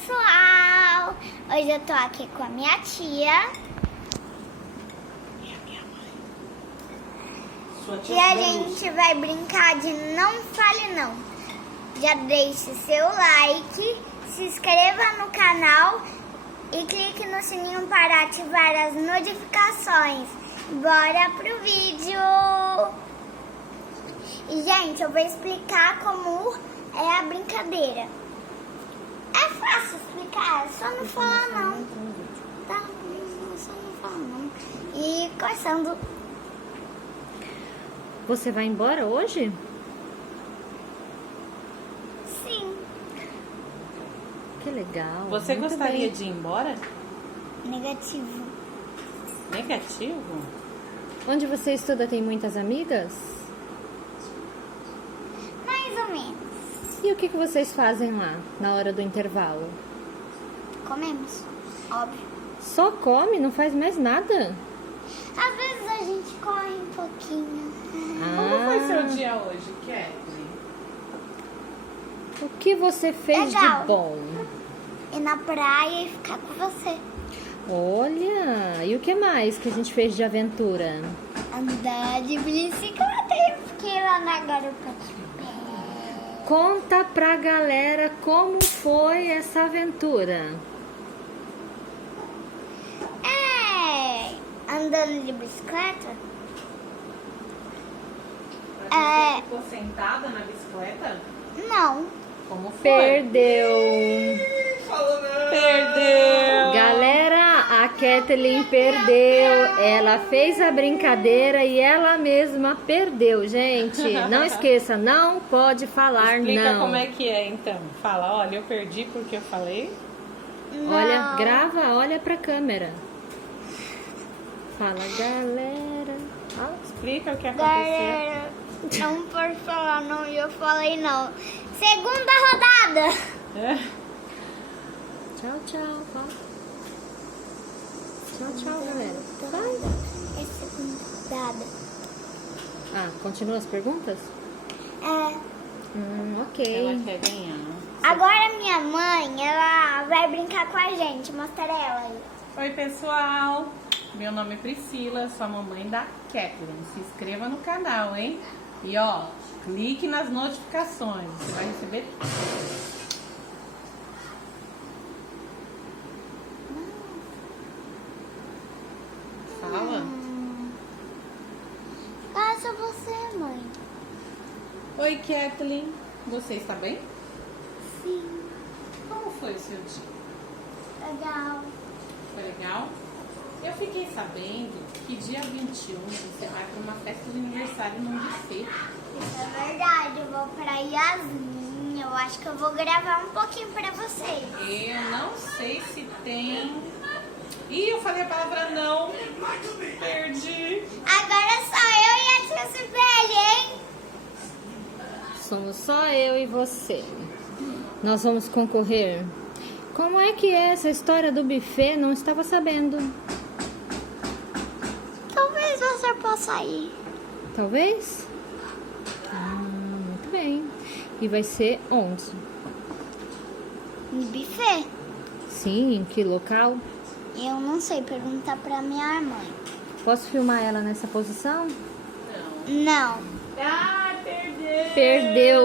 pessoal! Hoje eu tô aqui com a minha tia. E a minha mãe. Sua tia E a Luz. gente vai brincar de Não Fale Não. Já deixe seu like, se inscreva no canal e clique no sininho para ativar as notificações. Bora pro vídeo! E, gente, eu vou explicar como é a brincadeira. É fácil explicar, é só não falar não. Tá? Só não falar não. E começando. Você vai embora hoje? Sim. Que legal. Você muito gostaria bem. de ir embora? Negativo. Negativo? Onde você estuda tem muitas amigas? Mais ou menos. E o que vocês fazem lá na hora do intervalo? Comemos, óbvio. Só come? Não faz mais nada? Às vezes a gente corre um pouquinho. Como foi seu dia hoje, Kathleen? O que você fez Legal. de bom? Ir na praia e ficar com você. Olha, e o que mais que a gente fez de aventura? Andar de bicicleta e fiquei lá na garupa. Conta pra galera como foi essa aventura. Andando de bicicleta? Você ficou sentada na bicicleta? Não. Como foi? Perdeu. Perdeu! Galera, a Kathleen perdeu. Ela fez a brincadeira e ela mesma perdeu, gente. Não esqueça, não pode falar Explica não. como é que é, então. Fala, olha, eu perdi porque eu falei. Olha, Não. grava, olha pra câmera. Fala, galera. Explica o que aconteceu. Galera, não pode falar não e eu falei não. Segunda rodada. É. Tchau, tchau. Fala. Tchau, tchau, galera. Vai. É segunda rodada. Ah, continua as perguntas? É. Ok. Ela quer ganhar. Agora minha mãe, ela vai brincar com a gente. Mostra ela aí. Oi, pessoal. Meu nome é Priscila, sou a mamãe da Kathleen. Se inscreva no canal, hein? E ó, clique nas notificações. Você vai receber. Fala. Faça você, mãe. Oi, Kathleen. Você está bem? Sim. Como foi o seu dia? Legal. Foi legal? Eu fiquei sabendo que dia 21 você vai para uma festa de aniversário num buffet. Isso é verdade. Eu vou pra Yasmin. Eu acho que eu vou gravar um pouquinho pra vocês. Eu não sei se tem. Ih, eu falei a palavra não. Perdi. Agora só eu e a tia Sibeli, hein? Somos só eu e você. Nós vamos concorrer. Como é que é essa história do buffet? Não estava sabendo. Talvez você possa ir. Talvez? Muito bem. E vai ser onde? No buffet? Sim, em que local? Eu não sei, perguntar pra minha mãe. Posso filmar ela nessa posição? Não. Ah, perdeu. Perdeu.